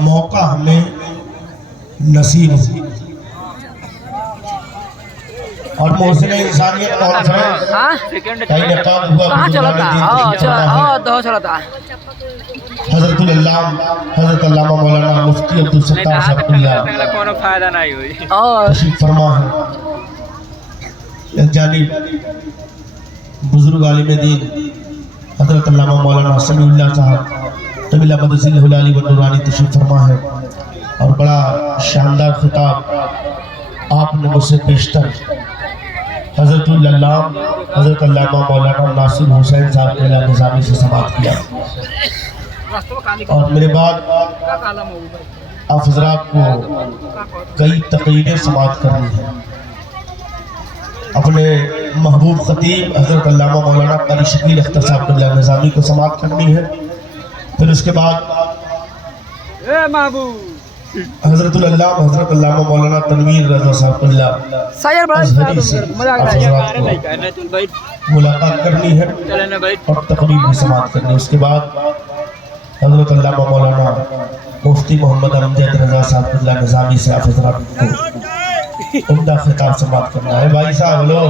موقع ہمیں نصیب ہو اور محسن انسانیت کانفرنس کا انعقاد ہوا حضرت علامہ مولانا مفتی عبدالستار صاحب اللہ تشریف فرما ہے. ایک جانب بزرگ عالم دین حضرت علامہ مولانا سمیع اللہ صاحب طویل مدد الہلالی و نورانی تشریف فرما ہے اور بڑا شاندار خطاب آپ نے مجھ سے پیشتر حضرت علامہ مولانا ناصر حسین صاحب اللہ نظامی سے سماعت کیا اور میرے بعد آپ حضرات کو کئی تقریریں سماعت کرنی ہیں. اپنے محبوب خطیب حضرت علامہ مولانا قاری شکیل اختر صاحب اللہ نظامی کو سماعت کرنی ہے. پھر اس کے بعد حضرت علامہ مولانا تنویر رضا صاحب اللہ ازہری سے آپ حضرات کو ملاقات کرنی ہے اور تقریر بھی سماعت کرنی ہے. اس کے بعد حضرت علامہ مولانا مفتی محمد امجد رضا صاحب اللہ نظامی سے آپ حضرات کو عمدہ خطاب سماعت کرنا ہے. بھائی صاحب لو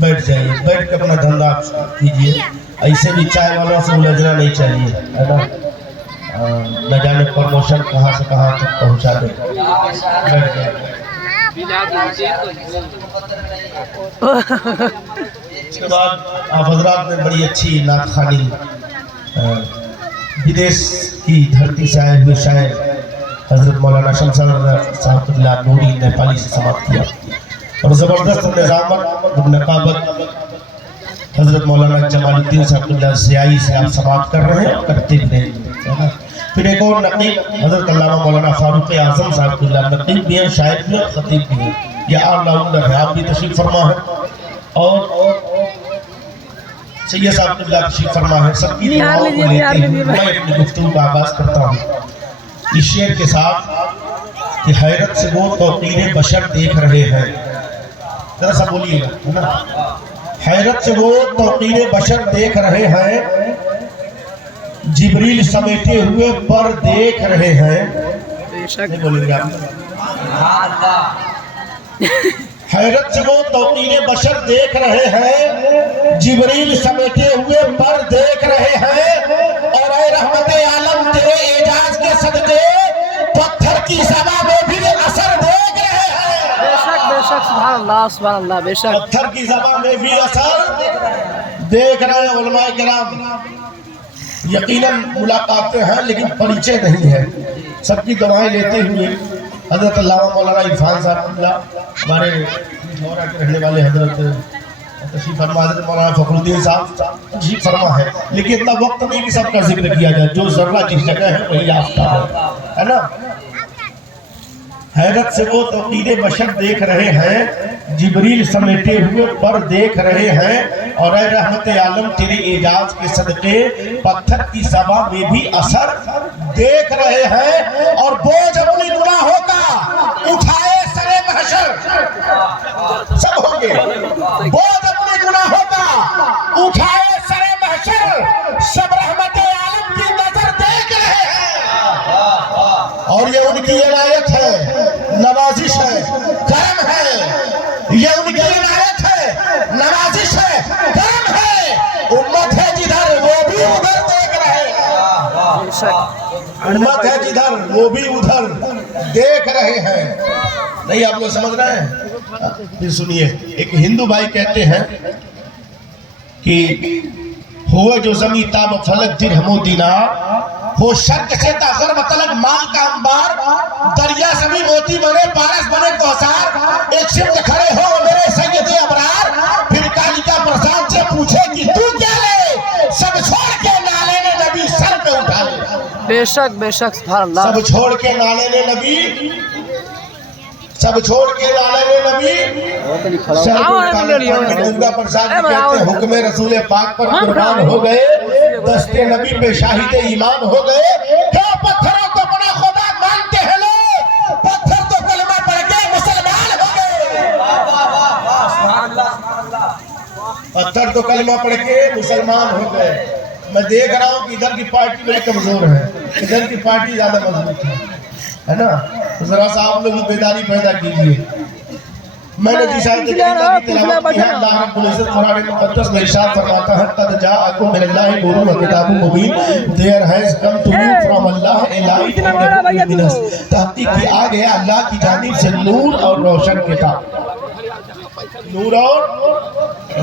بیٹھ جائیے, بیٹھ کے اپنا دھندا کیجیے. ایسے بھی چائے والوں سے الجھنا نہیں چاہیے ہے نا, نہ جانے پروموشن کہاں سے کہاں تک پہنچا دے. بیٹھ جائیے. اس کے بعد آپ حضرات نے بڑی اچھی نعت خوانی بدیس کی دھرتی سے آئے ہوئے شاعر حضرت مولانا شمس صاحب اللہ نوری نیپالی سے سماعت کیا اور زبردست نظامت نقابت حضرت مولانا جمال الدین صاحب اللہ سیائی سے آپ سماعت کر رہے ہیں اور کرتے بھی رہے ہیں. پھر ایک اور نقیب حضرت علامہ مولانا فاروق اعظم صاحب اللہ نقیب بھی ہیں, شاعر بھی ہیں, خطیب بھی ہیں. یہ آل راؤنڈر ہے, آپ بھی تشریف فرما ہے اور سید صاحب اللہ تشریف فرما ہے. سب کی دعاؤں کو لیتے ہوئے میں اپنی گفتگو کا آغاز کرتا ہوں اس شعر کے ساتھ کہ حیرت سے وہ توقیر بشر دیکھ رہے ہیں. ذرا سا بولیے گا. حیرت سے وہ توقیر بشر دیکھ رہے ہیں, جبریل سمیٹے ہوئے پر دیکھ رہے ہیں. نہیں بولیں گے آپ. حیرت سے وہ توقیر بشر دیکھ رہے ہیں, جبریل سمیٹے ہوئے پر دیکھ رہے ہیں, اور اے رحمت عالم تیرے اعجاز کے صدقے پتھر کی زبان میں بھی اثر دیکھ رہے ہیں. بے شک سبحان اللہ بے شک پتھر کی زبان میں بھی اثر دیکھ رہے ہیں. علماء کرام یقیناً ملاقاتیں ہیں لیکن پریچے نہیں ہیں. سب کی دعائیں لیتے ہوئے حضرت علامہ مولانا عرفان صاحب اللہ ہمارے مورا کے رہنے والے حضرت تشریف فرما, حضرت مولانا فخر الدین صاحب تشریف فرما ہے. لیکن اتنا وقت نہیں کہ سب کا ذکر کیا جائے. جو ذرہ جس جگہ ہے وہی آفتاب ہے نا. حیرت سے وہ توقیر بشر دیکھ رہے ہیں, جبریل سمیٹے ہوئے پر دیکھ رہے ہیں, اور اے رحمت عالم تیرے اعجاز کے صدقے پتھر کی زبان میں بھی اثر دیکھ رہے ہیں, اور بوجھ اپنی گناہوں کا اٹھائے سر محشر. سب ہوں گے. بوجھ اپنی گناہوں کا اٹھائے سر محشر, سب رحمت عالم کی نظر دیکھ رہے ہیں. اور یہ ان کی عنایت ہے, نوازش ہے, کرم ہے. یہ ان کی عنایت ہے, نوازش ہے, کرم ہے. امت ہے جدھر وہ بھی ادھر دیکھ رہے ہیں. امت ہے جدھر وہ بھی ادھر دیکھ رہے ہیں. نہیں آپ لوگ سمجھ رہے ہیں؟ پھر سنیے. ایک ہندو بھائی کہتے ہیں کہ ہوئے جو زمین تاب فلک درہم و دینار, ہو شرک سے تا غرب تلک مال کا انبار, دریا زمین موتی بنے پارس بنے کوثار, ایک شفت کھڑے ہو میرے سید ابرار, پھر کالیکا پرساد سے پوچھے کہ تو کیا لے, سب چھوڑ کے نالے نے نبی سر پہ اٹھا لے. بے شک سبحان اللہ. سب چھوڑ کے نالے نے نبی, سب چھوڑ کے نالے نے نبی گنگا پرساد کہتے ہیں حکم رسول پاک پر قربان ہو گئے, دست نبی پہ شاہد ایمان ہو گئے. کیا پتھروں کو اپنا خدا مانتے ہیں لوگ, پتھر تو کلمہ پڑھ کے مسلمان ہو گئے. پتھر تو کلمہ پڑھ کے مسلمان ہو گئے. میں دیکھ رہا ہوں کہ ادھر کی پارٹی بڑی کمزور ہے. ادھر کی پارٹی زیادہ مضبوط ہے نا؟ ذرا سا آپ لوگ بیداری پیدا کیجیے. میں نے جس آیت کریمہ کی تلاوت کی ہے اللہ رب العزت قرآن مقدس میں ارشاد فرماتا ہے قد جاءکم من اللہ نور و کتاب مبین. There has come to you from Allah a light and a luminous. تحقیق کہ آ گیا اللہ کی جانب سے نور اور روشن کتاب. نور اور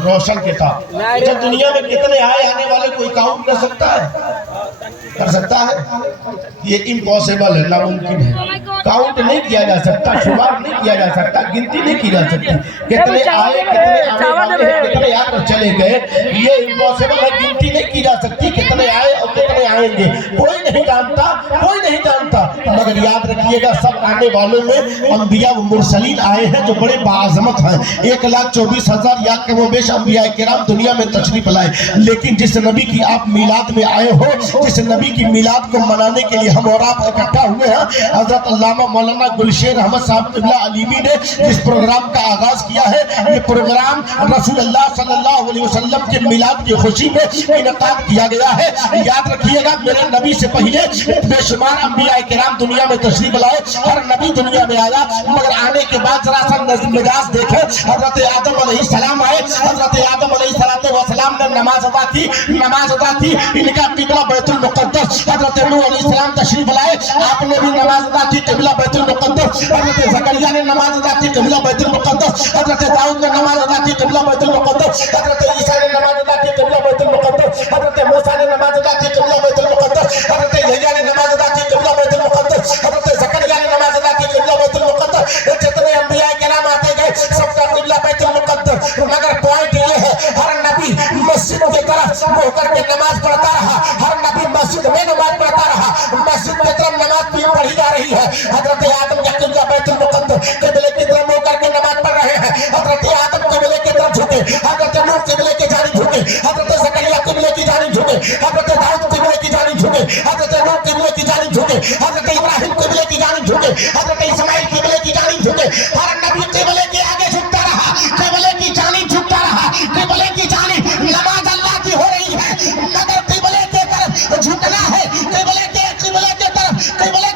روشن کتاب. جب دنیا میں کتنے آئے آنے والے کوئی کاؤنٹ کر سکتا ہے؟ کر سکتا ہے؟ یہ امپاسبل ہے, ناممکن ہے. کاؤنٹ نہیں کیا جا سکتا, شمار نہیں کیا جا سکتا, گنتی نہیں کی جا سکتی. کتنے آئے, کتنے آنے والے ہیں, کتنے آ کر چلے گئے, یہ امپاسبل ہے, گنتی نہیں کی جا سکتی. کتنے آئے اور کتنے آئیں گے کوئی نہیں جانتا, کوئی نہیں جانتا. مگر یاد رکھیے گا سب آنے والوں میں انبیاء و مرسلین آئے ہیں جو بڑے باعظمت ہیں. 1,24,000 یا کم و بیش انبیاء کرام دنیا میں تشریف لائے. لیکن جس نبی کی آپ میلاد میں آئے ہو, جس نبی کی میلاد کو منانے کے لیے ہم اور آپ اکٹھا ہوئے ہیں, حضرت علامہ مولانا گلشیر احمد صاحب قبلہ علیمی نے جس پروگرام کا آغاز کیا ہے, یہ پروگرام رسول اللہ صلی اللہ علیہ وسلم کے میلاد کی خوشی میں انعقاد کیا گیا ہے. یاد رکھیے گا میرے نبی سے پہلے بے شمار انبیاء کرام دنیا میں تشریف لائے, ہر نبی دنیا میں آیا, مگر آنے کے بعد ذرا سا مزاج دیکھیں. حضرت آدم علیہ السلام آئے, حضرت آدم علیہ السلام نے نماز ادا کی, نماز ادا کی, ان کا قبلہ بیت المقدس. حضرت نوح علیہ السلام تشریف لائے, آپ نے بھی نماز ادا کی, قبلہ بیت المقدس. حضرت زکریا نے نماز ادا کی, قبلہ بیت المقدس. حضرت داؤد نے نماز ادا کی, قبلہ بیت المقدس. حضرت عیسیٰ نے نماز ادا کی, قبلہ بیت المقدس. حضرت موسیٰ نے نماز ادا کی, قبلہ بیت المقدس. حضرت یحییٰ نے نماز ادا کی, قبلہ بیت المقدس. حضرت زکریا نے نماز ادا کی, قبلہ بیت المقدس. جتنے انبیاء کرام آتے گئے سب کا قبلہ بیت المقدس. مگر پوائنٹ یہ ہے, ہر نبی مسجد کی طرف ہو کر کے نماز پڑھتا رہا, ہر نبی مسجد میں نماز پڑھتا رہا, مسجد کی طرف نماز پڑھی جا رہی ہے. حضرت آدم کا قبلہ بیت المقدس, قبلے کی طرف ہو کر کے نماز پڑھ رہے ہیں. حضرت آدم قبلے کی طرف جھکے, حضرت نوح قبلے کی جانب جھکے, حضرت زکریا قبلے کی جانب جھکے, حضرت داؤد قبلے کی جانب جھکے, حضرت نوح قبلے کی جانب جھکے, حضرت ابراہیم قبلے کی جانب جھکے, حضرت اسماعیل قبلے کی جانب جھکے. ہر نبی قبلے کے آگے جھکتا رہا, قبلے کی جانب جھکتا رہا, قبلے کی جانب. نماز اللہ کی ہو رہی ہے مگر قبلے کی طرف جھکنا ہے, قبلے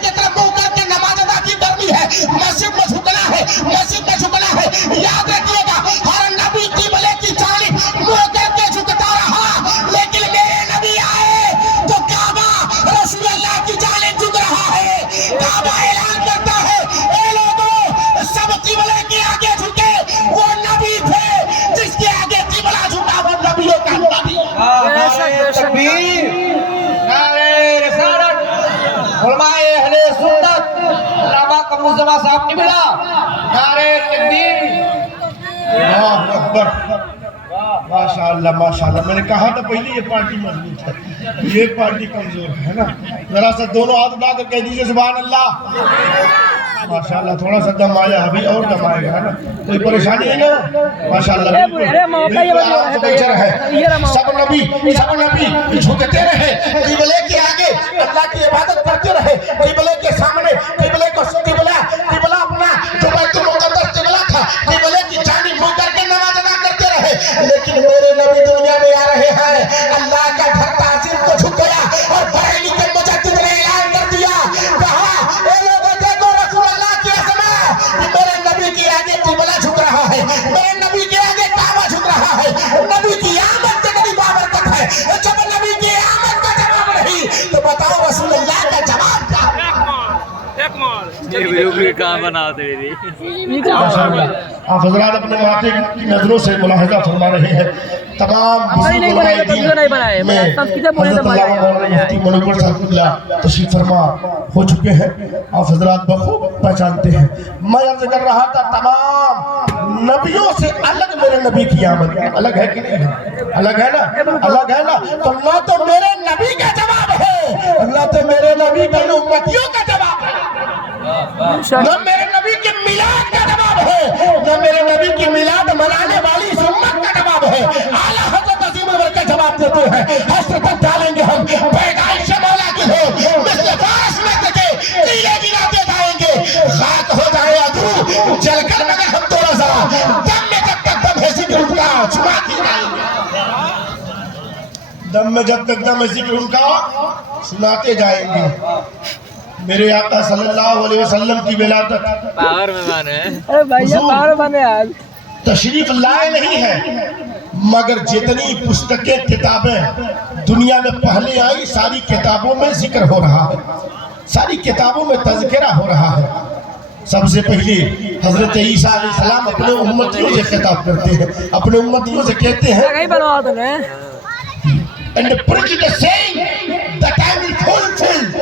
کی طرف منہ کر کے نماز ادا کی کرنی ہے, مسجد میں جھکنا ہے, مسجد میں جھکنا ہے. یاد رکھیے گا ہر نبی قبلے کی جانب منہ کر کے جھکتا رہا, لیکن میرے نبی آئے تو کعبہ رسول اللہ کی جانب جھک رہا ہے. کعبہ اعلان کرتا ہے, اے لوگوں سب قبلے کے آگے جھکے, وہ نبی تھے جس کے آگے قبلہ جھکا, وہ نبیوں کا نبی. تکبیر, نعرہ رسالت, علماء اہل سنت, علامہ قمرزمہ صاحب نے ملا, نعرہ تکبیر. اللہ اکبر, ماشاءاللہ ماشاءاللہ. میں نے کہا تھا پہلے یہ پارٹی مضبوط ہے, یہ پارٹی کمزور ہے نا. ذرا سا دونوں ہاتھ اٹھا کر کہہ دیجیے سبحان اللہ. ماشاءاللہ تھوڑا سا دم آیا, ابھی اور دم آئے گا نا, کوئی پریشانی ہے نا. ماشاءاللہ بالکل آرام سے بیٹھے رہے. سب نبی جھکتے رہے, قبلے کے آگے اللہ کی عبادت کرتے رہے, قبلے کے سامنے, قبلہ اپنا جو بیت المقدس قبلہ تھا, قبلے کی جانب منہ کر کے نماز ادا کرتے رہے. لیکن میرے نبی دنیا میں آ رہے ہیں, اللہ کا گھر تعظیم کو جھک گیا اور بریلی کے مجدد نے اعلان کر دیا, کہا اے لوگوں دیکھو رسول اللہ کی عظمت, میرے نبی کے آگے قبلہ جھک رہا ہے, میرے نبی کے آگے کعبہ جھک رہا ہے. نبی کی آمد سے بڑی بابرکت ہے. جب نبی کی آمد کا جواب نہیں تو بتاؤ رسول اللہ کا جواب کیا؟ آپ حضرات اپنے واقعے کی نظروں سے ملاحظہ فرما رہے ہیں. تمام بزرگ علماء دین میں حضرت علامہ مولانا مفتی منور صاحب اللہ تشریف فرما ہو چکے ہیں. آپ حضرات بخوب پہچانتے ہیں. میں عرض کر رہا تھا تمام نبیوں سے الگ میرے نبی کی آمد. الگ ہے کہ نہیں ہے؟ الگ ہے نا, الگ ہے نا. تو نہ تو میرے نبی کا جواب ہے, نہ تو میرے نبی کے امتیوں کا جواب ہے, نہ میرے نبی کی میلاد کا جواب ہے, نہ میرے نبی کی میلاد منانے والی اس امت کا جواب ہے. اعلیٰ حضرت عظیم البر کا جواب دیتے ہیں. حسرت تک ڈالیں گے ہم پیدائش مولا کی ہو, مثل فارس میں تکے تیرے گراتے جائیں گے, خاک ہو جائے ادھو جل کر مگر ہم تو رضا, دم میں جب تک دم ہے ذکر ان کا چھپا کی جائیں گے, دم میں جب تک دم ہے ذکر ان کا सुनाते जाएंगे। मेरे आका सल्लल्लाहु अलैहि वसल्लम की विलादत पावर में माने अरे भैया बाहर बने यार। तशरीफ लाए नहीं है, मगर जितनी पुस्तकें किताबें दुनिया में पहले आई सारी किताबों में जिक्र हो रहा है, सारी किताबों में तज़किरा हो रहा है। सबसे पहले हजरत ईसा अलैहिस्सलाम अपने उम्मतियों से खिताब करते हैं, अपने उम्मतियों से कहते हैं कहीं बनवा दो ने and preach the saying, the time is fulfilled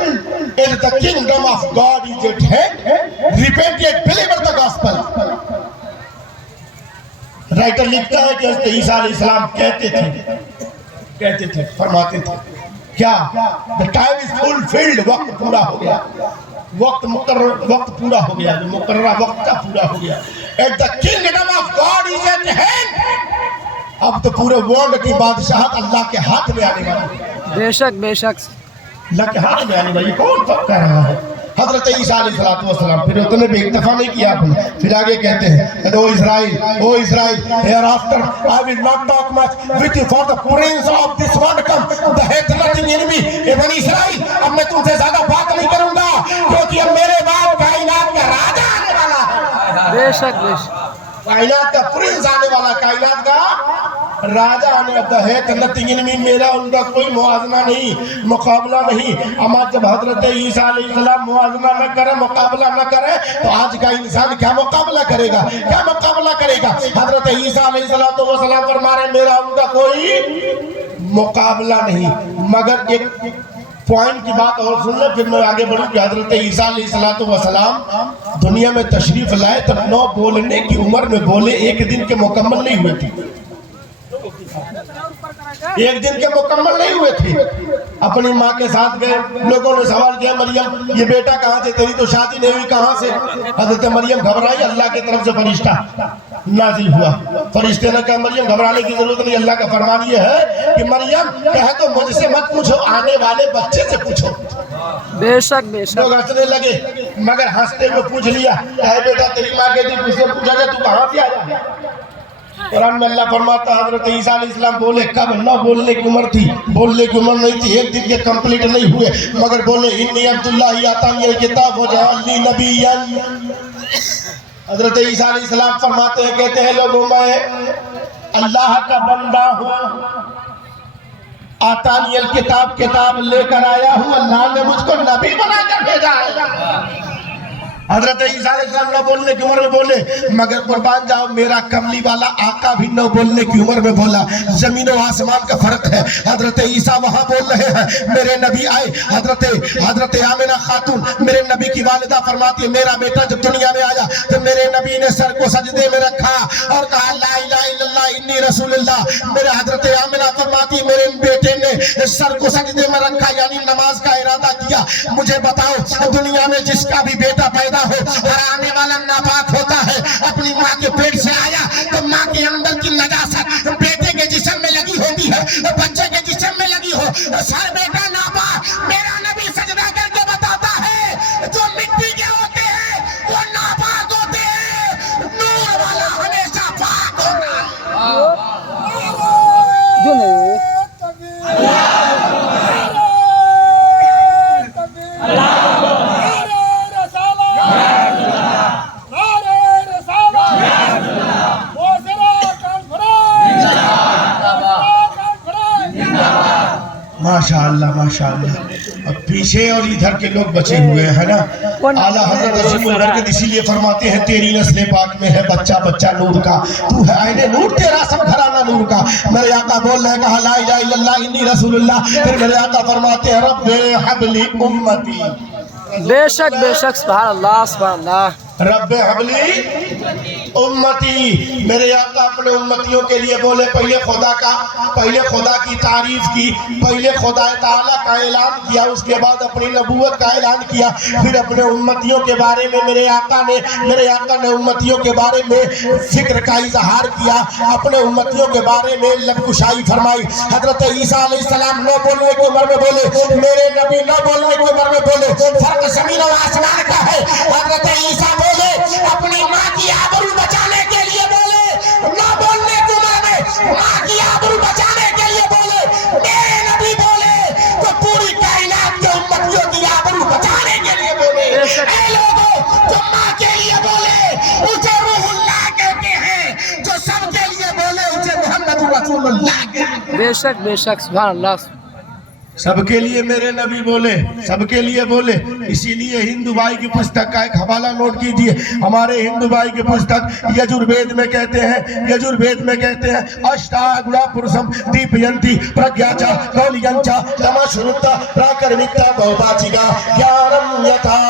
and the kingdom of God is at hand. Repent yet believe the gospel. Writer लिखता है कि हज़रत ईसा अलैहिस्सलाम कहते थे फरमाते थे क्या, द टाइम इज फुलफिल्ड, वक्त पूरा हो गया, वक्त पूरा हो गया, मुकर्ररा वक्त का पूरा हो गया। At the kingdom of God is eight hand, अब तो पूरे वर्ल्ड की बादशाहत अल्लाह के हाथ में आने वाली है। बेशक बेशक अल्लाह के हाथ में आने वाली। कौन कह रहा है? हजरत ईसा अलैहिस्सलाम। फिर उतने भी इक्तफा नहीं किया आपने, फिर आगे कहते हैं ओ Israel hereafter I will not talk much with you for the prince of this world come the hath nothing in me। ए बनी इस्राइल, अब मैं तुमसे ज्यादा बात नहीं करूंगा क्योंकि अब मेरे बाद कायनात का राजा आने वाला है। बेशक बेशक कायनात का प्रिंस आने वाला, कायनात का राजा आने वाला है। नथिंग इन मी, मेरा उनका कोई मुआवजा नहीं, मुकाबला नहीं। अमा जब हजरत ईसा अलैहिस्सलाम मुआवजा न करे, मुकाबला न करे, तो आज का इंसान क्या मुकाबला करेगा, क्या मुकाबला करेगा? हजरत ईसा अलैहिस्सलाम फरमा रहे मेरा उनका कोई मुकाबला नहीं। मगर एक पॉइंट की बात और सुन ले, फिर मैं आगे बढ़ूं कि हजरत ईसा अलैहिस्सलाम दुनिया में तशरीफ लाए तब 9 बोलने की उम्र में बोले, एक दिन के मुकम्मल नहीं हुए थे, एक दिन के मुकम्मल नहीं हुए थे। अपनी माँ के साथ गए, लोगों ने सवाल किया मरियम ये बेटा कहाँ से, तेरी तो शादी नहीं हुई, कहाँ से? हजरत मरियम घबराई, अल्लाह की तरफ से फरिश्ता नाजिल हुआ। फरिश्ते ने कहा मरियम घबराने की जरूरत नहीं, अल्लाह का फरमान ये है कि मरियम कहे तो मुझसे मत पूछो, आने वाले बच्चे से पूछो। बेशक बेशक लोग हंसने लगे, मगर हंसते हुए पूछ लिया बेटा तेरी माँ कहती तुझसे पूछा गया तू कहाँ से आया? कुरान में अल्लाह फरमाता हजरत ईसा अलैहिस्सलाम बोले कब, न बोलने की उम्र थी, बोलने की उम्र नहीं थी, एक दिन के कंप्लीट नहीं हुए, मगर बोले इन्नी अब्दुल्लाह आतानी किताब वजअलनी नबिय्यन। हजरत ईसा अलैहिस्सलाम फरमाते हैं, कहते हैं लोगों मैं अल्लाह का बंदा हूँ, आतानी किताब लेकर आया हूँ, अल्लाह ने मुझको नबी बनाकर भेजा है। हजरत ईसा अलैहिस्सलाम न बोलने की उम्र में बोले, मगर कुर्बान जाओ मेरा कमली वाला आका भी न बोलने की उम्र में बोला। जमीन और आसमान का फर्क है। हजरत ईसा वहां बोल रहे हैं, मेरे नबी आए, हजरत आमिना खातून मेरे नबी की वालिदा फरमाती है मेरा बेटा जब दुनिया में आया तो मेरे नबी ने सर को सजदे में रखा और कहा ला इलाहा इल्लल्लाह इन्नी रसूलुल्लाह। मेरे हजरत आमिना फरमाती मेरे बेटे ने सर को सजदे में रखा, यानी नमाज का इरादा किया। मुझे बताओ दुनिया में जिसका भी बेटा पैदा हो, हर आने वाला नापाक होता है, अपनी माँ के पेट से आया तो माँ के अंदर की नजासत बेटे के जिस्म में लगी होती है, बच्चे के जिस्म में लगी हो, सर बेटा नापाक। मेरा नबी सजदा करके बताता है जो मिट्टी के होते हैं वो नापाक होते हैं, नूर वाला हमेशा पाक होता है। जो नहीं माशाअल्लाह माशाअल्लाह। अब पीछे और इधर के लोग बचे हुए हैं ना। आला हजरत अज़ीमुल बरकत इसीलिए फरमाते हैं तेरी नस्ल पाक में है बच्चा बच्चा नूर का, तू है आईने नूर, तेरा सब घराना नूर का। मेरे आका बोल रहे कहा ला इलाहा इल्लल्लाह इन्नी रसूलुल्लाह। फिर मेरे आका फरमाते हैं रब्बे हबली उम्मती। बेशक बेशक सुभान अल्लाह सुभान अल्लाह। रब्बे हबली उम्मती, मेरे आका अपने उम्मतियों के लिए बोले पहले खुदा की तारीफ की, पहले खुदा ताला का ऐलान किया, उसके बाद अपनी नबूवत का ऐलान किया, फिर अपने उम्मतियों के बारे में मेरे आका ने उम्मतियों के बारे में फिक्र का इजहार किया, अपने उम्मतियों के बारे में लबकुशाई फरमाई। हजरत ईसा अलैहिस्सलाम न बोलने की उम्र में बोले, मेरे नबी न बोलने की उम्र में बोले, फर्क जमीन और आसमान का है। हजरत ईसा बोले अपनी माँ की आबरू बचाने के लिए बोले, न बोलने की उम्र में माँ की आबरू बचाने के लिए बोले। मेरे नबी बोले तो पूरी कायनात بے شک سبحان اللہ. सबके लिए मेरे नबी बोले, सबके लिए बोले. इसीलिए हिंदू भाई की पुस्तक का एक हवाला नोट कीजिए. हमारे हिंदू भाई की पुस्तक यजुर्वेद में कहते हैं अष्टागुणा पुरुषम दीपयंती प्रज्ञाचा कौलियंचा तमशुरुता प्राकर्मिकता बहुवाचिका ज्ञानम यथा.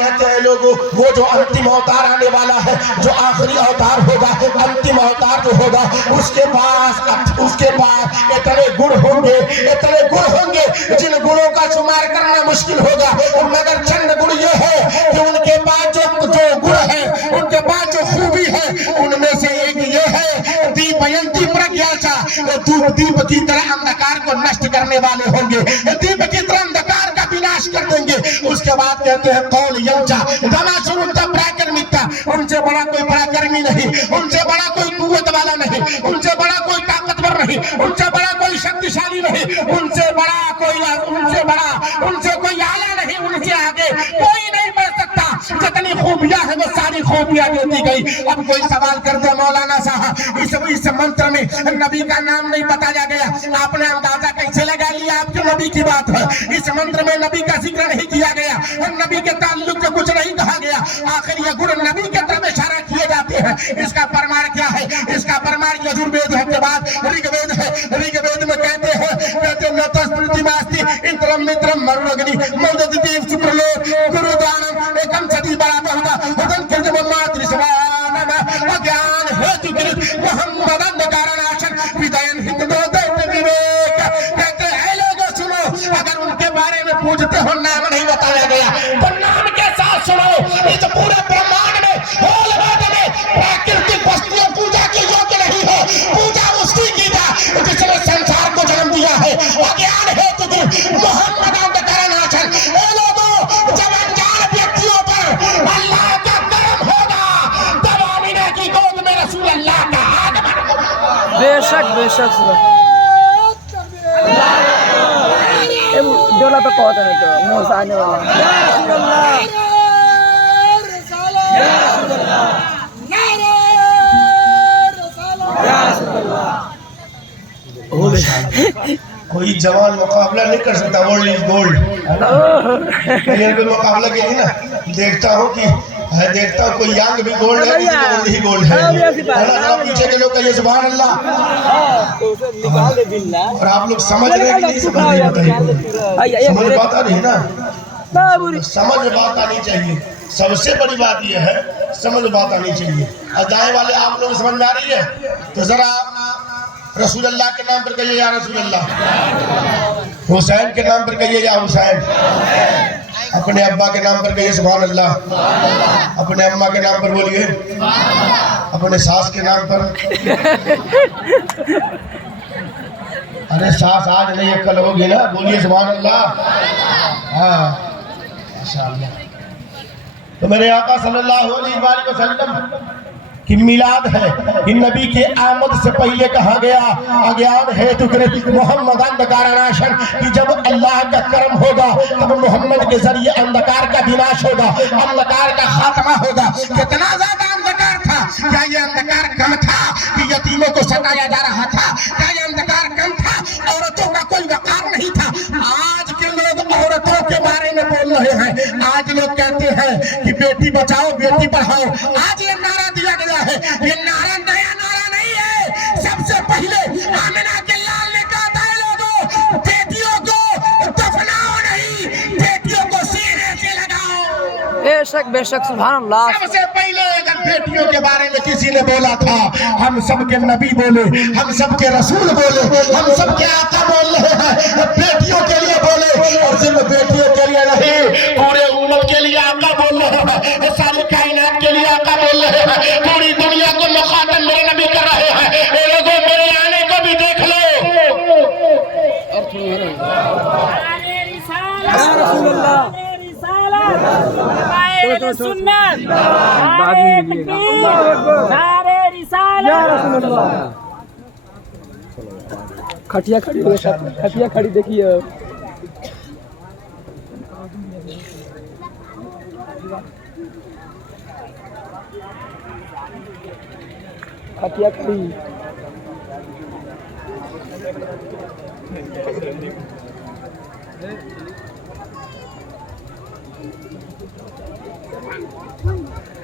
कहते हैं लोगों, वो जो अंतिम अवतार आने वाला है, जो आखिरी अवतार होगा, अंतिम अवतार जो होगा, उसके पास इतने गुण होंगे जिन गुणों का शुमार करना मुश्किल होगा. मगर चंद गुण ये है कि उनके पास जो गुण है, उनके पास जो खूबी है, उनमें से एक ये है दीपयंती प्रज्ञाचा. दीप की तरह अंधकार को नष्ट करने वाले होंगे, दीप की तरह अंधकार का विनाश कर देंगे. उसके बाद कहते हैं कौल यंचा दमाशुरुता प्राकर्मिकता. उनसे बड़ा कोई पराक्रमी नहीं, उनसे बड़ा कोई कुव्वत वाला नहीं, उनसे बड़ा कोई ताकतवर नहीं, उनसे बड़ा कोई शक्तिशाली नहीं, उनसे कोई आला नहीं, उनसे आगे कोई नहीं बढ़ सकता. जितनी खूबियां है वो सारी खूबियां देती गई. अब कोई सवाल कर दे मौलाना साहब, इस मंत्र में नबी का नाम नहीं बताया गया, आपने अंदाजा कैसे लगा लिया आपके नबी की बात है? इस मंत्र में नबी का जिक्र नहीं किया गया, नबी के ताल्लुक से कुछ नहीं कहा गया. आखिर ये गुण नबी के तरफ इशारा किए जाते हैं. इसका प्रमाण क्या है? इसका प्रमाण यजुर्वेद है के बाद ऋग्वेद है. ऋग्वेद में कहते हैं नतस्मृतिमास्ति इंद्रम मित्रम मरुणग्नि मौदतिदेव सुप्रलोक गुरुदानम एकम सती बराबहुता उदम कृतम मातृसवानम अज्ञान हेतु कृत मोहम्मदन कारणाशन विदयन हिंदो दैत्य विवेक. कहते हैं लोगों सुनो, अगर उनके बारे में पूछते हो नाम नहीं बताया गया तो नाम के साथ सुनो. इस पूरे ब्रह्मांड में होल वेद में प्राकृतिक वस्तुओं पूजा के योग्य नहीं है. पूजा उसकी की जा जिसने संसार को जन्म दिया है. अज्ञान हेतु मोहम्मद कारणाशन. लोगों, जब अनजान व्यक्तियों पर अल्लाह का करम होगा तब आमिना की गोद में रसूल अल्लाह का आगमन. बेशक डोला तो कहते नहीं तो मुंह से आने वाला. कोई जवान मुकाबला नहीं कर सकता. World is gold. मुकाबला के लिए ना देखता हूँ कोई यांग भी गोल्ड है, गोल्ड ही गोल्ड है. पीछे के लोग कहिए सुभान अल्लाह. और आप लोग समझ रहे हैं कि नहीं समझ रहे? बताइए. समझ बात आ रही है ना? समझ बात आनी चाहिए. सबसे बड़ी बात यह है, समझ बात आनी चाहिए. दाएं वाले आप लोग समझ में आ रही है तो जरा रसूल अल्लाह के नाम पर कहिए या रसूल अल्लाह. हुसैन के नाम पर कहिए या हुसैन. अपने अब्बा के नाम पर कहिए सुभान अल्लाह. अपने अम्मा के नाम पर बोलिए. अपने सास के नाम पर. अरे सास आज नहीं कल होगी ना, बोलिए सुभान अल्लाह. हाँ इंशाअल्लाह. तो मेरे आका सल्लल्लाहु अलैहि वसल्लम कि मिलाद है, कि नबी के आमद से पहले कहा गया अज्ञान हेतु कृत मोहम्मद अंधकारनाशन. कि जब अल्लाह का करम होगा तब मोहम्मद के जरिए अंधकार का विनाश होगा, अंधकार का खात्मा होगा. कितना ज्यादा अंधकार था. क्या ये अंधकार कम था कि यतीमों को सताया जा रहा था? क्या ये अंधकार कम था? औरतों का कोई वकार नहीं था. आज के लोग औरतों के बारे में बोल रहे हैं. आज लोग कहते हैं कि बेटी बचाओ बेटी पढ़ाओ. आज ये नारा दिया गया है. ये नारा नया नारा नहीं है. सबसे पहले आमिना के लाल ने कहा था लोगों, बेटियों को दफनाओ नहीं, बेटियों को सीने से लगाओ. बेशक सुभान अल्लाह. सबसे पहले अगर बेटियों के बारे में किसी ने बोला था, हम सबके नबी बोले, हम सबके रसूल बोले, हम सबके आका बोल रहे हैं. बेटियों के लिए बोले और सिर्फ बेटियों के लिए नहीं, पूरे उम्मत के लिए आका बोल रहे हैं. सारी कायनात के लिए आका बोल रहे हैं. पूरी दुनिया को मुखातब मेरे नबी कर रहे हैं. ए लोगों, मेरे आने को भी देख लो. खटिया खड़ी देखिए. खटिया खड़ी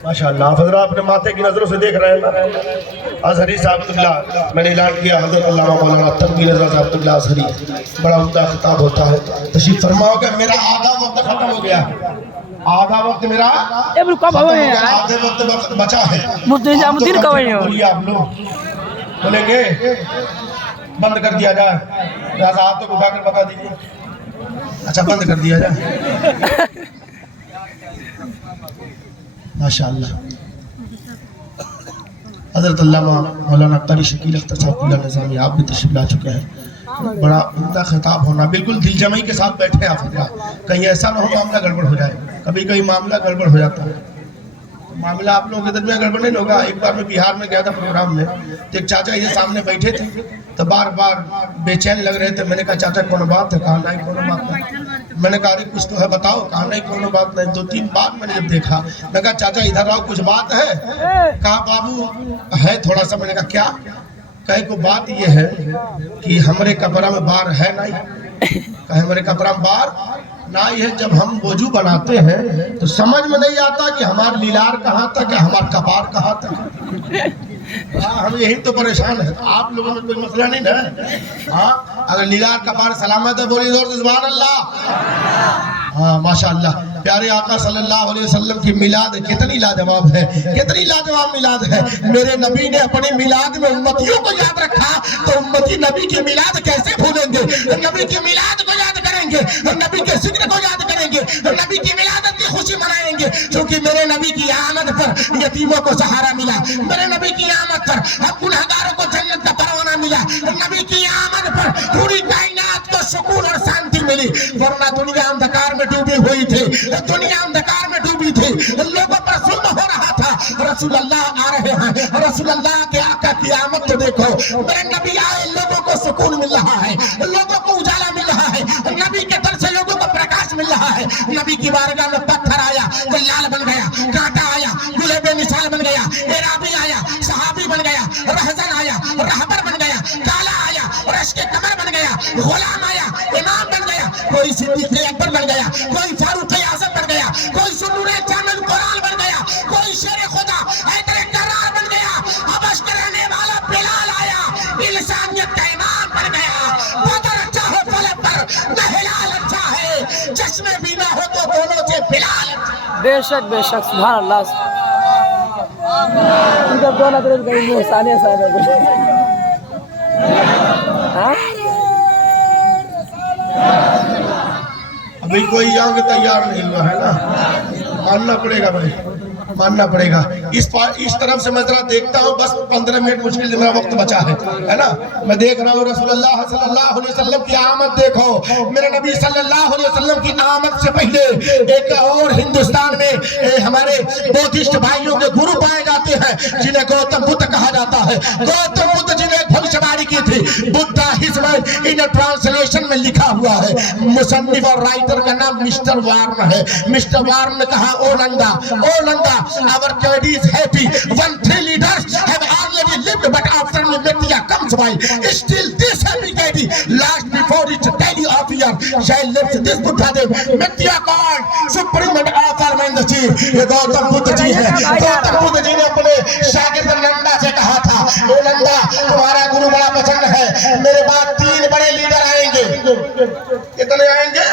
माशाअल्लाह आप हजरात अपने माथे की नजरों से देख रहे हैं अजहरी साहब मैंने ऐलान किया हजरत अल्लामा मौलाना तनवीर रज़ा साहब अजहरी बड़ा उम्दा खिताब होता है तशरीफ फरमाओगे मेरा आधा वक्त खत्म हो गया आधा वक्त मेरा आधे वक्त बचा है मुद्दीन कब है बोलिए आप लोग बोलेंगे बंद कर दिया जाए राजा हाथ तो उठाकर बता दीजिए अच्छा बंद कर दिया जाए माशाअल्लाह हज़रत अल्लामा मौलाना क़ारी शकील अख्तर साहब निज़ामी आप भी तशरीफ़ ला चुके हैं बड़ा उम्दा खिताब होना बिल्कुल दिलजमई के साथ बैठे हैं आप कहीं ऐसा ना हो मामला गड़बड़ हो जाए कभी कभी मामला गड़बड़ हो जाता है मामला आप लोगों के दरमियान गड़बड़ नहीं होगा एक बार मैं बिहार में गया था प्रोग्राम में तो एक चाचा ये सामने बैठे थे तो बार बार बेचैन लग रहे थे मैंने कहा चाचा कौन बात है कहा नहीं कौन बात नहीं मैंने कहा अरे कुछ तो है बताओ कहा नहीं कौन बात नहीं 2-3 बार मैंने जब देखा मैं कहा चाचा इधर आओ कुछ बात है कहा बाबू है थोड़ा सा मैंने कहा क्या कहे को बात ये है कि हमारे कपड़ा में बार है नहीं कहे हमारे कपड़ा में बार ना ये जब हम वजू बनाते हैं तो समझ में नहीं आता कि हमारा लीलार कहाँ तक है हमारा कपार कहाँ तक हम यही तो परेशान है आप लोगों में कोई मसला नहीं ना हाँ अगर लीलार कपार सलामत है बोली जोर से सुभान अल्लाह हाँ माशाअल्लाह प्यारे आका सल्लल्लाहु अलैहि वसल्लम की मिलाद कितनी लाजवाब है कितनी लाजवाब मिलाद है मेरे नबी ने अपनी मिलाद में उम्मतियों को याद रखा तो उम्मती नबी की मिलाद कैसे भूलेंगे नबी की मिलाद को याद करेंगे नबी के जिक्र को याद करेंगे नबी की मिलादत की खुशी मनाएंगे क्योंकि मेरे नबी की आमद पर यतीमों को सहारा मिला मेरे नबी की आमद पर अब गुनहगारों को जन्नत का परवाना मिला नबी की आमद पर पूरी कायनात को सुकून और शांति मिली वरना दुनिया अंधकार में डूबी हुई थी दुनिया अंधकार में डूबी थी लोगों पर जुल्म हो रहा था रसूल अल्लाह आ रहे हैं रसूल अल्लाह के आका की आमद तो देखो मेरे नबी आए लोगों को सुकून मिल रहा है लोगों को उजाला मिल रहा है नबी के दर से लोगों को प्रकाश मिल रहा है नबी की बारगाह में पत्थर आया तो लाल बन गया कांटा आया गुले बेमिसाल बन गया एराबी आया सहाबी बन गया रहजन आया रहबर बन गया काला आया रश के कमर बन गया गुलाम आया इमाम बन गया कोई सिद्दीक़ अकबर बन गया कोई फारूक आज़म बन गया कोई सुन्नूर जामिल कुरान बन गया कोई शेर खुदा हैदर करार बन गया अबश के रहने वाला बिलाल आया इंसानियत का इमाम बन गया बदर अच्छा हो फलक पर न हिलाल अच्छा है चश्मे बीना हो तो दोनों से बिलाल बेशक सुभान अल्लाह इनका दोनों तरफ गई मुंह साने हाँ अभी कोई यहाँ तैयार नहीं हुआ है ना मानना पड़ेगा भाई मानना पड़ेगा इस तरफ से मैं जरा देखता हूँ बस 15 मिनट मुश्किल से मेरा वक्त बचा है ना मैं देख रहा हूँ रसूलुल्लाह सल्लल्लाहु अलैहि वसल्लम की आमद देखो मेरे नबी सल्लल्लाहु अलैहि वसल्लम की आमद से पहले एक और हिंदुस्तान में हमारे बौद्धिस्ट भाइयों के गुरु पाए जाते हैं जिन्हें गौतम बुद्ध कहा जाता है गौतम बुद्ध जिन्हें भविष्यवाणी की थी बुद्धा हिस्म इन ट्रांसलेशन में लिखा हुआ है मुसन्निफ और राइटर का नाम मिस्टर वार्न है मिस्टर वार्न ने कहा ओलंदा our community is happy when 3 leaders have already lived but after Mehdiya comes by still this happy community last before its daily of year shall live this Buddha Dev Mehdiya God supreme and author man the chief ये गौतम बुद्ध जी है गौतम बुद्ध जी ने अपने शागिर्द नंदा से कहा था ओ नंदा तुम्हारा गुरु बड़ा पसंद है मेरे बाद 3 बड़े लीडर आएंगे कितने आएंगे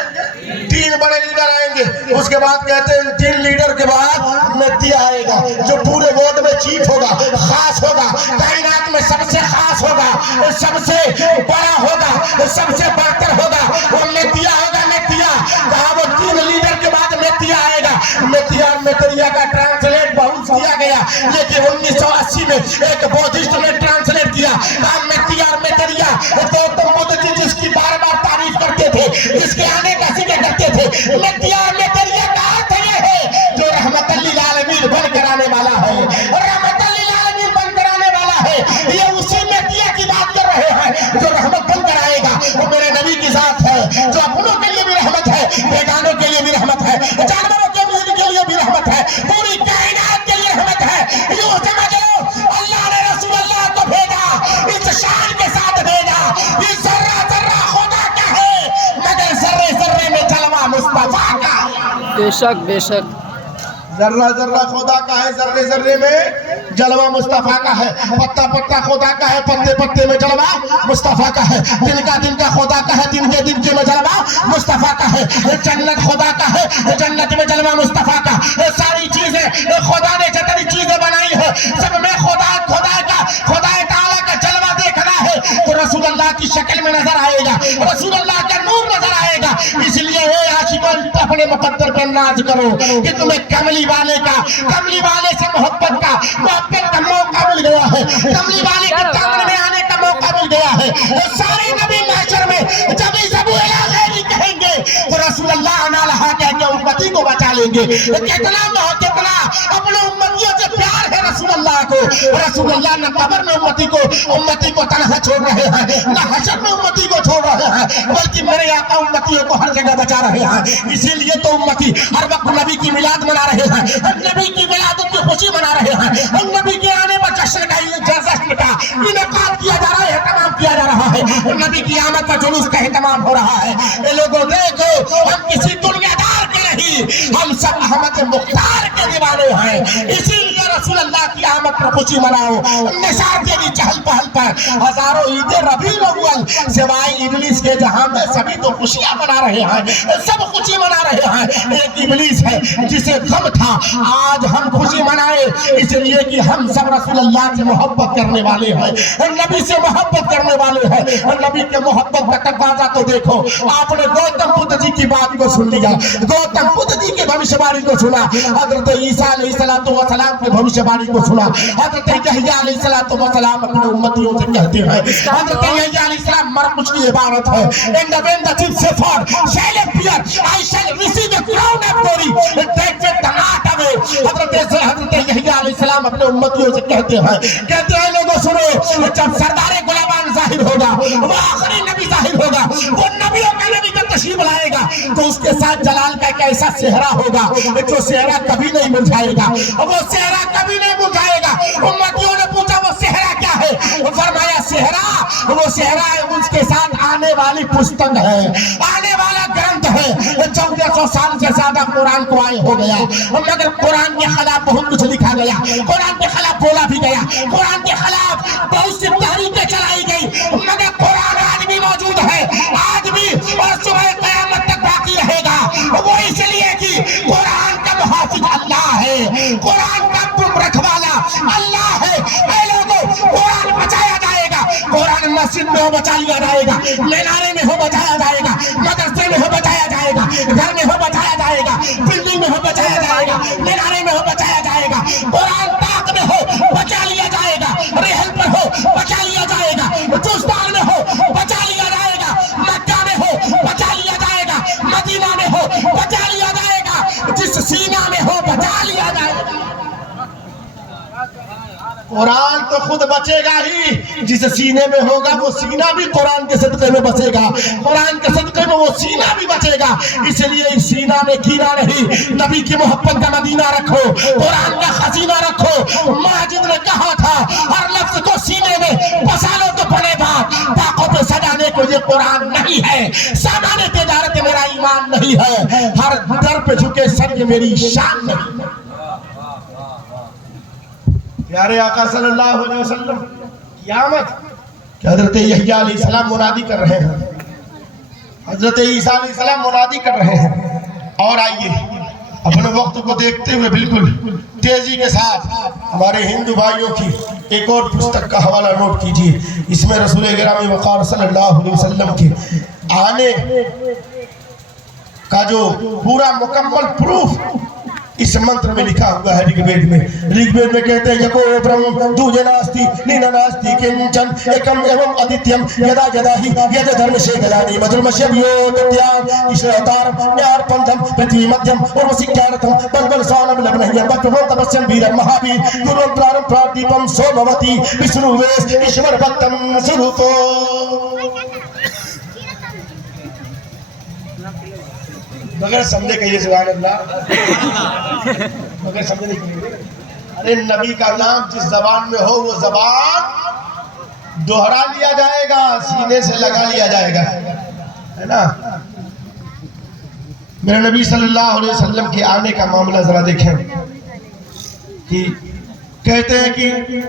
3 बड़े लीडर आएंगे उसके बाद कहते हैं 3 लीडर के बाद मेहदी आएगा जो पूरे वर्ल्ड में चीफ होगा खास होगा कायनात में सबसे खास होगा सबसे बड़ा होगा सबसे बढ़कर होगा वो मेहदी होगा मेहदी कहा वो 3 लीडर के बाद मेहदी आएगा मेहदी और मेहदिया का ट्रांसलेट बहुत किया गया लेकिन 1980 में एक बौद्धिस्ट ने ट्रांसलेट किया मेहदी और मेहदिया गौतम बुद्ध जी जिसकी बार-बार तारीफ करते थे जिसके आने का जिक्र करते थे मेहदी और मेहदिया का अर्थ ये है जो रहमतल लिल आलमीन बन कराने वाला है रहमतल लिल आलमीन बन कराने वाला है ये उसी मेहदी की बात कर रहे हैं जो रहमत बन कराएगा वो मेरे नबी की जात है जो अपनों के लिए भी रहमत है बेगानों के लिए भी रहमत है जानवरों के लिए भी रहमत है पूरी कायनात के लिए रहमत है यूं समझ लो अल्लाह ने रसूल अल्लाह को भेजा इस शान के साथ भेजा का है। बेशक बेशक जर्रा जर्रा खुदा का है, जर्रे जर्रे में जलवा मुस्तफा का है, पत्ता पत्ता खुदा का है, पत्ते पत्ते में जलवा मुस्तफा का है, दिन का खुदा का है, दिन के में जलवा मुस्तफा का है, जन्नत खुदा का है, जन्नत में जलवा मुस्तफा का। सारी चीजें खुदा ने जितनी चीजें बनाई है सब में खुदा ताला का जलवा देखना है तो रसूल अल्लाह की शक्ल में नजर आएगा, रसूल अल्लाह का नूर नजर आएगा। इसलिए आशिकों अपने मुकद्दर पे नाज करो कि तुम्हें कमली वाले से मोहब्बत का मौका मिल गया है, कमली वाले के दामन में आने का मौका मिल गया है। सारे नबी महशर में जब कहेंगे तो रसूल अल्लाह आना लहा कह के उम्मती को बचा लेंगे। कितना अपने उम्मतियों से प्यार है रसूल अल्लाह को। रसूल अल्लाह न कब्र में उम्मती को तनहा छोड़ रहे हैं, न हशर में उम्मती को छोड़ रहे हैं, बल्कि मेरे आका उम्मतियों को हर जगह बचा रहे हैं। इसीलिए तो उम्मती हर वक्त नबी की मिलाद मना रहे हैं, नबी की विलादत की खुशी मना रहे हैं, नबी के आने पर जश्न का इनेकाद किया जा रहा है, एहतमाम किया जा रहा है, नबी की आमद का जुलूस का एहतमाम हो रहा है। ये लोगों देखो, हम किसी दुनियादार के नहीं, हम सब अहमद मुख्तार के दीवाने हैं। इसीलिए रसूल अल्लाह की आमद पर खुशी मनाओ। निशान के चहल पहल पर हजारों ईदे रबीउल अव्वल सिवाय इब्लीस के जहां में सभी तो खुशियां मना रहे हैं, सब खुशी मना रहे हैं। एक इब्लीस है जिसे गम था, आज हम खुशी मनाए इसलिए कि हम सब रसूल अल्लाह से मोहब्बत करने वाले हैं, नबी से मोहब्बत करने वाले हैं। नबी के मोहब्बत का तकाजा तो देखो, आपने गौतम बुद्ध जी की बात को सुन लिया, गौतम बुद्ध जी की भविष्यवाणी को सुना, हजरत ईसा अलैहिस्सलाम की भविष्यवाणी को सुना, हजरत यहया अलैहिस्सलाम अपने उम्मतियों से कहते हैं, हजरत यहया अलैहिस्सलाम मरकुश की इबारत है, and when the chief shepherd shall appear, I shall receive the crown of glory, take the heart away। हजरत यहया अलैहिस्सलाम अपने उम्मतियों से कहते हैं लोगों सुनो, जब सरदार गुलाबान जाहिर होगा, वो आखिरी नबी जाहिर होगा, वो नबियों का नबी जब तशरीफ लाएगा तो उसके साथ जलाल का एक ऐसा सेहरा होगा जो सेहरा कभी नहीं मुरझाएगा, वो सेहरा कभी नहीं मुरझाएगा। उम्मतियों ने पूछा वो सेहरा क्या है, फरमाया वो सेहरा है उसके साथ आने वाली पुस्तक है, आने वाला ग्रंथ है। 1400 साल से ज्यादा कुरान को आए हो गया, मगर कुरान के खिलाफ बहुत कुछ लिखा गया, कुरान के खिलाफ बोला भी गया, कुरान के खिलाफ बहुत सी तहरीकें चलाई गई, मगर कुरान आज भी मौजूद है, आज भी और सुबह क़यामत तक बाकी रहेगा। वो इसलिए कि कुरान का मुहाफिज अल्लाह है, कुरान का रखवाला अल्लाह है। ऐ लोगों, कुरान बचाया जाएगा, कुरान मस्जिद में हो बचा लिया जाएगा, मीनारे में हो बचाया जाएगा, मदरसे में हो बचाया जाएगा, घर में हो बचाया जाएगा, बिल्डिंग में हो बचाया जाएगा, मीनारे में हो बचाया जाएगा, कुरान ताक में हो बचा लिया जाएगा, रेहल पर हो बचा लिया जाएगा, जुस्तान में हो बचा लिया जाएगा, मक्का में हो बचा लिया जाएगा, मदीना में हो बचा लिया जाएगा, जिस सीना में हो बचा लिया जाएगा। कुरान तो खुद बचेगा ही, जिस सीने में होगा वो सीना भी कुरान के सदक़े में बचेगा, कुरान के सदक़े में वो सीना भी बचेगा। इसलिए इस सीना में कीना नहीं, नबी की मोहब्बत का मदीना रखो, कुरान का खजीना रखो। माजिद ने कहा था हर लफ्ज को सीने में बसा लो तो बड़े बात, ताकों पे सजाने को ये कुरान नहीं है, सामान्य तिजारत मेरा ईमान नहीं है, हर दर पे झुके सर ये मेरी शान नहीं है। प्यारे आका सल्लल्लाहु अलैहि वसल्लम क़यामत कि हजरत यहया अलैहिस्सलाम मुनादी कर रहे हैं, हजरत ईसा अलैहिस्सलाम मुनादी कर रहे हैं। और आइए अपने वक्त को देखते हुए बिल्कुल तेजी के साथ हमारे हिंदू भाइयों की एक और पुस्तक का हवाला नोट कीजिए। इसमें रसूल गिरामी वक़ार सल्लल्लाहु अलैहि वसल्लम के आने का जो पूरा मुकम्मल प्रूफ इस मंत्र में लिखा हुआ है। ऋग्वेद में कहते हैं यको ब्रह्म दूजे नास्ति नीना नास्ति किंचन एकम एवं अदित्यम यदा यदा ही यद धर्म से गलानी मधुर्मश्य वियोत्यां इस अवतार न्यार पंथम पृथ्वी मध्यम और वसिक्यारथम बलबल सानम लग्नह्य भक्तवो तपस्यम वीरम महावीर गुरुं प्रारं प्रादीपम सोमवती विष्णु वेश ईश्वर भक्तम स्वरूपो। बगैर समझे कहिए सुभान अल्लाह, बगैर समझे नहीं कहिए। अरे नबी का नाम जिस जबान में हो वो जबान दोहरा लिया जाएगा, सीने से लगा लिया जाएगा, है ना। میرے نبی صلی اللہ علیہ وسلم کے آنے کا معاملہ ذرا دیکھیں کہ کہتے ہیں کہ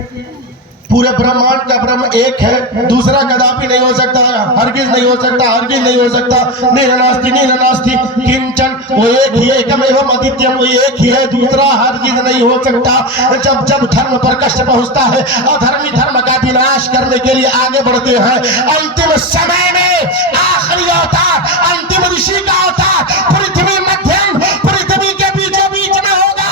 پورے برہمانڈ کا برہم ایک ہے، دوسرا کداپی نہیں ہو سکتا، ہرگز نہیں ہو سکتا، ہرگز نہیں ہو سکتا، نیناستی کنچن، وہ ایک ہی ایکم ایوم ادتیم، وہ ایک ہی ہے، دوسرا ہرگز نہیں ہو سکتا۔ جب جب دھرم پر کشٹ پہنچتا ہے اور دھرمی دھرم کا وناش کرنے کے لیے آگے بڑھتے ہیں، انتم سمے میں آخری اوتار، انتم رشی کا اوتار پرتھوی مدھیم، پرتھوی کے بیچوں بیچ میں ہوگا۔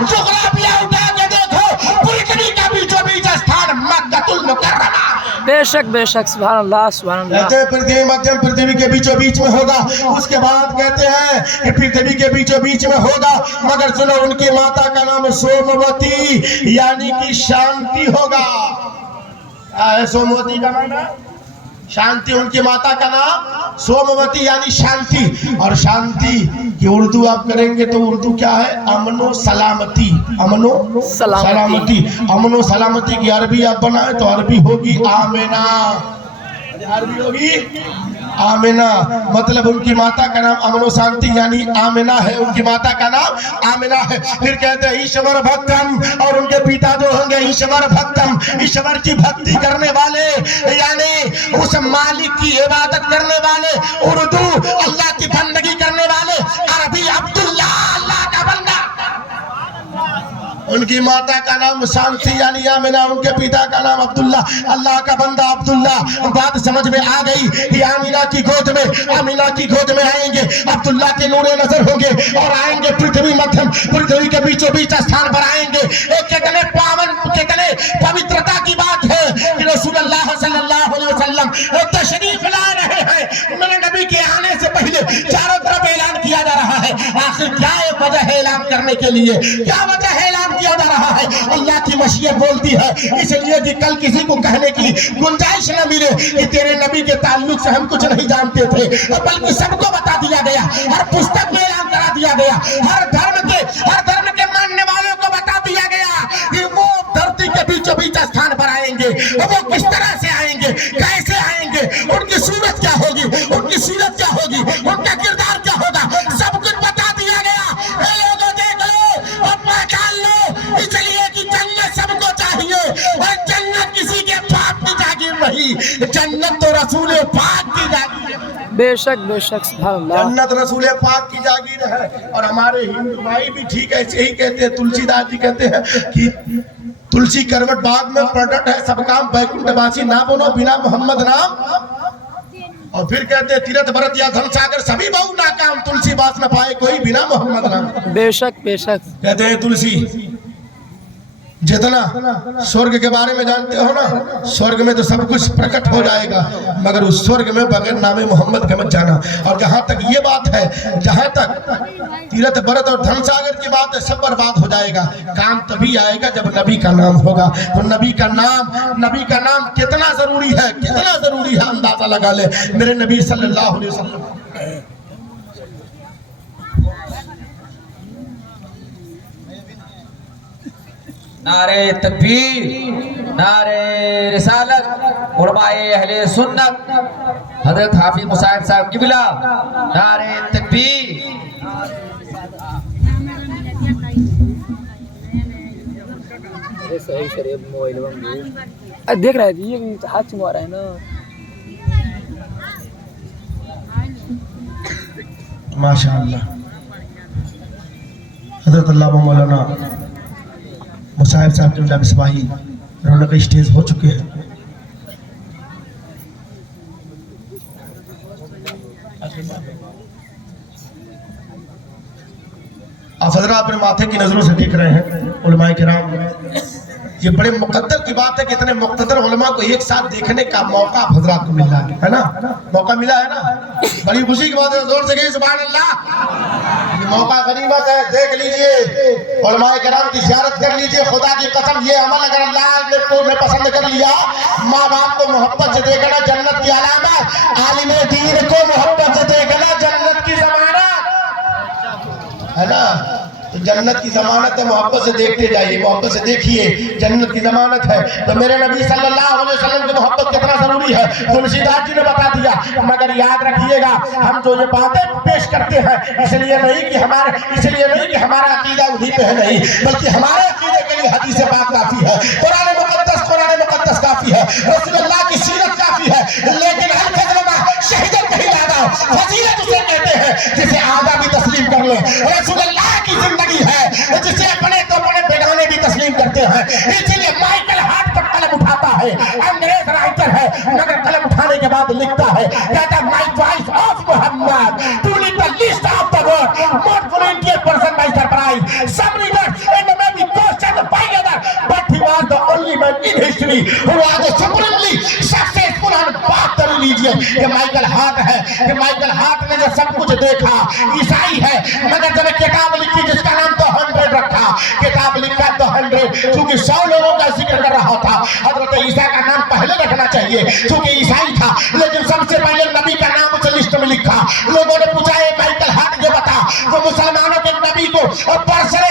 جغرافیہ اٹھا کے دیکھو، پرتھوی کا بیچوں بیچ استھان مکہ المکرمہ، بے شک سبحان اللہ سبحان اللہ۔ کہتے ہیں پرتھوی مدھیم پرتھوی کے بیچوں بیچ میں ہوگا۔ اس کے بعد کہتے ہیں کہ پرتھوی کے بیچوں بیچ میں ہوگا، مگر سنو ان کی ماتا کا نام سوموتی یعنی کہ شانتی ہوگا۔ سوموتی کا معنی شانتی، ان کی ماتا کا نام سوموتی یعنی شانتی، اور شانتی کی اردو آپ کریں گے تو اردو کیا ہے؟ امن و سلامتی، امن و سلامتی۔ امن و سلامتی کی عربی آپ بنائیں تو عربی ہوگی آمینہ، عربی ہوگی آمینہ، مطلب ان کی ماتا کا نام امن و شانتی یعنی آمینہ ہے، ان کی ماتا کا نام آمینہ ہے۔ پھر کہتے ہیں ایشور بھکتم، اور ان کے پیتا جو ہوں گے ایشور بھکتم، ایشور کی بھکتی کرنے والے یعنی اس مالک کی عبادت کرنے والے، اردو اللہ کی بندگی کرنے والے، عربی عبداللہ اللہ کا بندہ۔ ان کی ماتا کا نام شانتی یعنی آمینہ، ان کے پیتا کا نام عبداللہ اللہ کا بندہ عبداللہ۔ بات سمجھ میں آ گئی کہ آمینہ کی گود میں، آمینہ کی گود میں آئیں گے عبداللہ کے نور نظر ہوں گے، اور آئیں گے پرتھوی مدھیم، پرتھوی کے بیچوں بیچ استھان پر آئیں گے۔ ایک کتنے پاون، کتنے پوترتا کی بات ہے کہ رسول اللہ صلی اللہ علیہ وسلم تشریف لا رہے ہیں۔ میرے نبی کے آنے سے پہلے چاروں طرف اعلان کیا جا رہا ہے، آخر کیا وجہ ہے اعلان کرنے کے لیے، کیا وجہ ہے اعلان کیا جا رہا ہے؟ اللہ کی مشیت بولتی ہے، اس لیے کہ کل کسی کو کہنے کی گنجائش نہ ملے کہ تیرے نبی کے تعلق سے ہم کچھ نہیں جانتے تھے، بلکہ سب کو بتا دیا گیا، ہر پستک میں اعلان کرا دیا گیا، ہر دھرم کے ماننے والوں کو بتا دیا گیا کہ وہ دھرتی کے بیچوں بیچ استھان پر آئیں گے، وہ کس طرح سے آئیں گے، کیسے آئیں گے، ان کی صورت کیا ہوگی، ان کی سیرت کیا ہوگی، ان کا کردار کیا ہوگا، سب کچھ بتا دیا گیا۔ اے لوگوں دیکھ لو اور پہچان لو، اس لیے کہ جنت سب کو چاہیے، اور جنت کسی کے باپ کی جاگیر نہیں، جنت تو رسول پاک کی جاگیر ہے۔ بے شک سبحان اللہ۔ جنت رسول پاک کی جاگیر ہے، اور ہمارے ہندو بھائی بھی ٹھیک ایسے ہی کہتے ہیں، تلسی داس جی کہتے ہیں کہ تلسی کروٹ باغ میں پرگٹ ہے، سب کام بیکنٹھ واسی نہ بنو بنا محمد نام، اور پھر کہتے ہیں تیرتھ بھرت یا دھن ساگر سبھی بہو ناکام، تلسی باس نہ پائے کوئی بنا محمد نام۔ بے شک کہتے ہیں تلسی جتنا سورگ کے بارے میں جانتے ہو نا، سورگ میں تو سب کچھ پرکٹ ہو جائے گا، مگر اس سورگ میں بغیر نام محمد کے مت جانا۔ اور جہاں تک یہ بات ہے، جہاں تک تیرتھ بھرت اور دھن ساگر کی بات ہے، سب برباد ہو جائے گا، کام تبھی آئے گا جب نبی کا نام ہوگا۔ تو نبی کا نام کتنا ضروری ہے، کتنا ضروری ہے، اندازہ لگا لے میرے نبی صلی اللہ علیہ وسلم۔ نعرہ تکبیر، نعرہ رسالت، علماء اہل سنت، حضرت حافظ مساعد صاحب قبلہ، نعرہ تکبیر۔ دیکھ رہے تھے یہ ہاتھ سے مارا ہے نا۔ ماشاءاللہ حضرت علامہ مولانا مصاحب صاحب قبلہ مصباحی رونق اسٹیج ہو چکے ہیں۔ آپ حضرات اپنے ماتھے کی نظروں سے دیکھ رہے ہیں علماء کرام، یہ بڑے مقدر کی بات ہے کہ اتنے مقتدر علماء کو ایک ساتھ دیکھنے کا موقع آپ حضرات کو مل رہا ہے نا، موقع ملا ہے نا، بڑی خوشی کی بات ہے، زور سے کہیں سبحان اللہ۔ یہ موقع غنیمت ہے، دیکھ لیجئے علماء کرام کی زیارت کر لیجئے، خدا کی قسم یہ عمل اگر اللہ نے پسند کر لیا، ماں باپ کو محبت سے دیکھنا جنت کی علامت، عالم دین کو محبت سے دیکھنا جنت کی ضمانت ہے نا۔ تو جنت کی ضمانت ہے، محبت سے دیکھتے جائیے، محبت سے دیکھیے، جنت کی ضمانت ہے۔ تو میرے نبی صلی اللہ علیہ وسلم کی محبت کتنا ضروری ہے تلسیداس جی نے بتا دیا۔ مگر یاد رکھیے گا، ہم جو یہ باتیں پیش کرتے ہیں اس لیے نہیں کہ ہمارا عقیدہ انہی پہ ہے، نہیں، بلکہ ہمارے عقیدے کے لیے حدیث پاک کافی ہے، قرآن مقدس کافی ہے، رسول اللہ کی سیرت کافی ہے۔ لیکن ہر خدمہ شہیدت نہیں لانا، فضیلت اسے کہتے ہیں جسے آدھا بھی تسلیم کر لے۔ رسول اللہ کی زندگی ہے جسے اپنے تو اپنے بیگانے بھی تسلیم کرتے ہیں۔ اسی لیے مائیکل ہارٹ پر قلم اٹھاتا ہے، انگریز رائٹر ہے مگر قلم اٹھانے کے بعد لکھتا ہے، کہتا ہے my choice of Muhammad to read the list of the word not volunteer person by surprise. Some readers and maybe questioned by others, but he was the only man in history who was supremely successful on both the religion. یہ Michael Hart ہے، کہ Michael Hart نے جو سب کچھ دیکھا، عیسائی ہے مگر جب کتاب لکھی جس کا نام تو 100 رکھا، کتاب لکھا تو 100 چونکہ 100 لوگوں کا ذکر کر رہا تھا۔ حضرت عیسیٰ کا نام پہلے رکھنا چاہیے چونکہ عیسائی تھا، لیکن سب سے پہلے نبی کا نام اس لسٹ میں لکھا۔ لوگوں نے پوچھا ہے مائیکل ہارٹ جو بتا تو مسلمانوں کے نبی کو پرسرے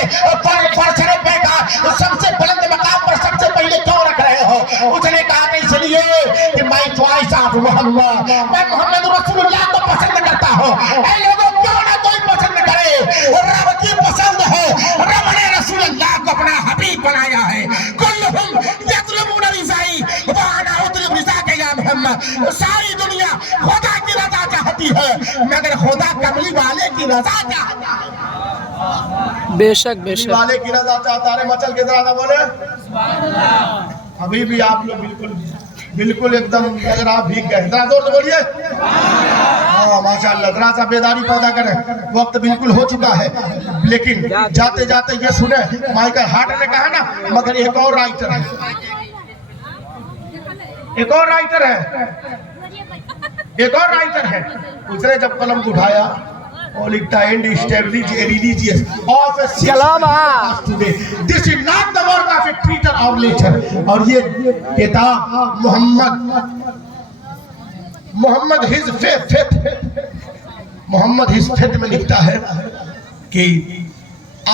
پیکار سب سے بلند مقام پر سب سے پہلے کیوں رکھ رہے ہو؟ اس نے کہا کہ اس لیے کہ مائی چوائس آف محمد، میں محمد رسول اللہ کو پسند کرتا ہوں۔ اے لوگوں کیوں نہ کوئی پسند کرے، رب کی پسند ہے، رب نے رسول اللہ کو اپنا حبیب بنایا ہے۔ کلہم یطلبون رضائی وانا اطلب رضاک یا محمد، ساری دنیا خدا کی رضا چاہتی ہے مگر خدا کملی والے کی رضا چاہتا ہے۔ بے شک بے شک والے کی رضا چاہتا ہے، مچل کے ذرا بولے ابھی بھی آپ لوگ بالکل ایک دم اگر آپ بھیگ گئے، ذرا زور سے بولیے ہاں ماشاءاللہ، ذرا سا بیداری پیدا کریں، وقت بالکل ہو چکا ہے۔ لیکن جاتے جاتے یہ سنیں، مائیکل ہارٹ نے کہا نا مگر ایک اور رائٹر ہے، ایک اور رائٹر ہے، اس نے جب قلم اٹھایا اور لکھتا ہے and establish a religious of a today this is not the work of a Twitter اور لیچر۔ اور یہ کتاب محمد ہز فیتھ میں لکھتا ہے کہ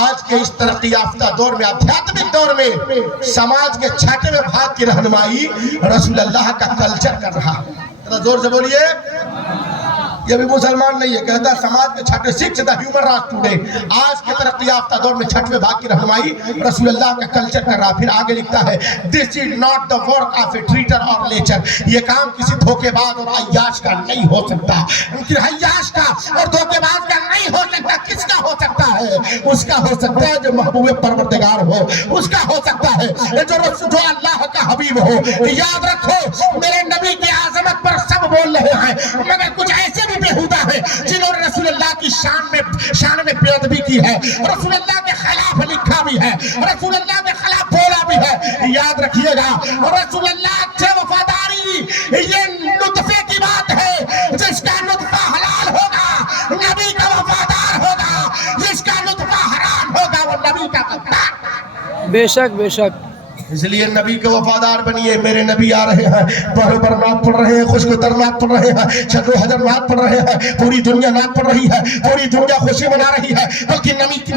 آج کے اس ترقی یافتہ دور میں، آدھیاتمک دور میں، سماج کے چھٹے بھاگ کی رہنمائی رسول اللہ کا کلچر کر رہا ہے۔ زور سے بولیے، یہ بھی مسلمان نہیں ہے، کہتا ہے سماج کے چھٹے six the human rights today, آج کے ترقی یافتہ دور میں چھٹویں بھاگ کی رہنمائی رسول اللہ کا کلچر کر رہا۔ پھر آگے لکھتا ہے this is not the work of a traitor اور لیچر، یہ کام کسی دھوکے باز اور عیاش کا نہیں ہو سکتا، عیاش کا اور دھوکے باز کا نہیں ہو سکتا۔ کس کا ہو سکتا ہے؟ اس کا ہو سکتا ہے جو محبوب پروردگار ہو، اس کا ہو سکتا ہے جو اللہ کا حبیب ہو۔ یاد رکھو میرے نبی کی عظمت پر سب بول رہے ہیں مگر کچھ ایسے بھی بےہودہ ہے جنہوں نے رسول اللہ کی شان میں بے ادبی کی ہے، رسول اللہ کے خلاف لکھا بھی ہے، رسول اللہ کے خلاف بولا بھی ہے۔ یاد رکھیے گا رسول اللہ سے وفاداری یہ نطفے کی بات ہے، جس کا نطفہ حلال ہوگا نبی کا وفادار ہوگا، جس کا نطفہ حرام ہوگا وہ نبی کا غدار۔ بے شک بے شک، اس لیے نبی کے وفادار بنیے۔ میرے نبی آ رہے ہیں، پہرو پر نعت پڑھ رہے ہیں، خوشک تر نعت پڑھ رہے ہیں، شکر و حجر نعت پڑھ رہے ہیں، پوری دنیا نعت پڑھ رہی ہے، پوری دنیا خوشی منا رہی ہے، بلکہ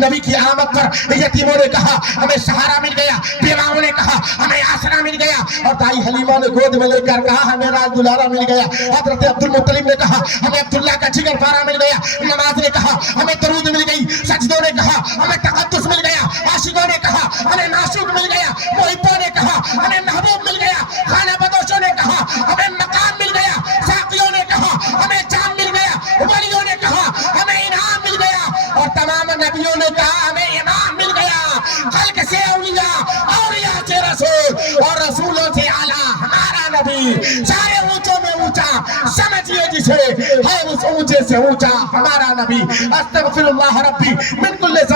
نبی کی آمد پر یتیموں نے کہا ہمیں سہارا مل گیا، بیواؤں نے کہا ہمیں آسرا مل گیا، اور دائی حلیمہ نے گود میں لے کر کہا ہمیں راج دلارا مل گیا، حضرت عبد المطلب نے کہا ہمیں عبداللہ کا جگر پارا مل گیا، نماز نے کہا ہمیں درود مل گئی، سجدوں نے کہا ہمیں تقدس مل گیا، عاشقوں نے کہا ہمیں معشوق مل گیا، محبوں نے کہا ہمیں محبوب مل گیا، خانہ بدوشوں نے کہا ہمیں مقام مل گیا، ساقیوں نے کہا ہمیں جام مل گیا، ولیوں نے کہا ہمیں انعام مل گیا، اور تمام نبیوں نے کہا ہمیں امام مل گیا۔ خلق سے اولیاء، اولیاء سے رسول، اور رسولوں سے اعلیٰ ہمارا نبی، سارے اونچوں میں اونچا، سمجھیے جسے ہے اس اونچے سے اونچا ہمارا نبی۔ استغفر اللہ ربی من کل